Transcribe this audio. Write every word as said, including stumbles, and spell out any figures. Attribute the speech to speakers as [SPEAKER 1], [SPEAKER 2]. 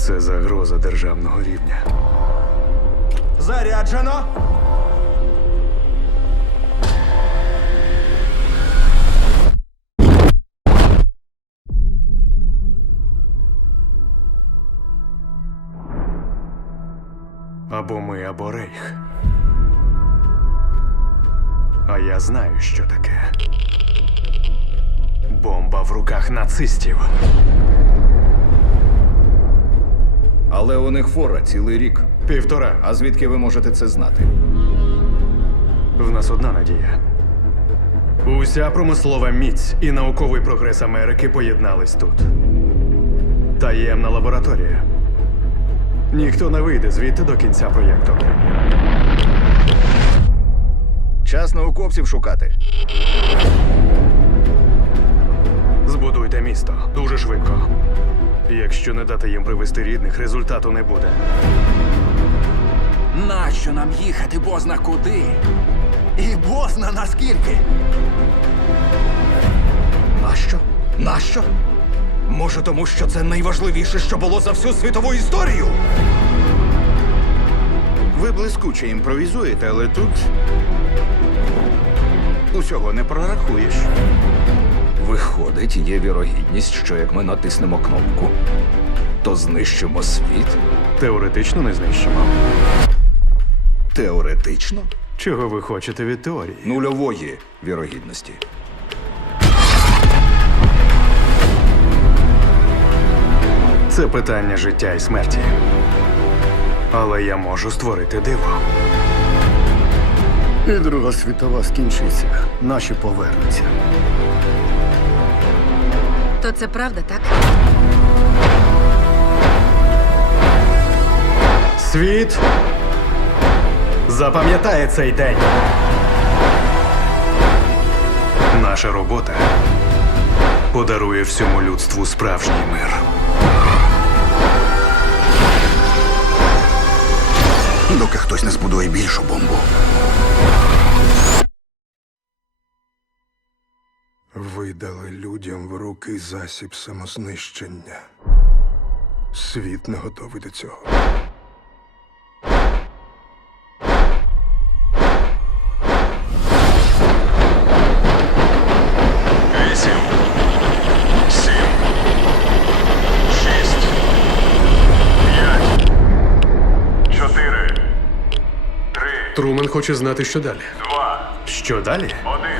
[SPEAKER 1] Це загроза державного рівня.
[SPEAKER 2] Заряджено!
[SPEAKER 1] Або ми, або Рейх. А я знаю, що таке. Бомба в руках нацистів.
[SPEAKER 3] Але у них фора цілий рік.
[SPEAKER 1] Півтора.
[SPEAKER 3] А звідки ви можете це знати?
[SPEAKER 1] В нас одна надія. Уся промислова міць і науковий прогрес Америки поєднались тут. Таємна лабораторія. Ніхто не вийде звідти до кінця проєкту.
[SPEAKER 3] Час науковців шукати.
[SPEAKER 1] Збудуйте місто дуже швидко. Якщо не дати їм привезти рідних, результату не буде.
[SPEAKER 2] Нащо нам їхати бозна куди? І бозна наскільки?
[SPEAKER 3] Нащо? Нащо? Може, тому що це найважливіше, що було за всю світову історію?
[SPEAKER 4] Ви блискуче імпровізуєте, але тут усього не прорахуєш.
[SPEAKER 3] Виходить, є вірогідність, що як ми натиснемо кнопку, то знищимо світ?
[SPEAKER 1] Теоретично не знищимо.
[SPEAKER 3] Теоретично?
[SPEAKER 1] Чого ви хочете від теорії?
[SPEAKER 3] Нульової вірогідності.
[SPEAKER 1] Це питання життя і смерті. Але я можу створити диво.
[SPEAKER 5] І Друга світова скінчиться. Наші повернуться.
[SPEAKER 6] То це правда, так?
[SPEAKER 1] Світ запам'ятає цей день. Наша робота подарує всьому людству справжній мир.
[SPEAKER 4] Доки хтось не збудує більшу бомбу.
[SPEAKER 5] Ви дали людям в руки засіб самознищення. Світ не готовий до цього.
[SPEAKER 7] Вісім, сім, шість, п'ять, чотири, три,
[SPEAKER 1] Трумен хоче знати, що далі.
[SPEAKER 7] два,
[SPEAKER 1] Що далі?
[SPEAKER 7] один.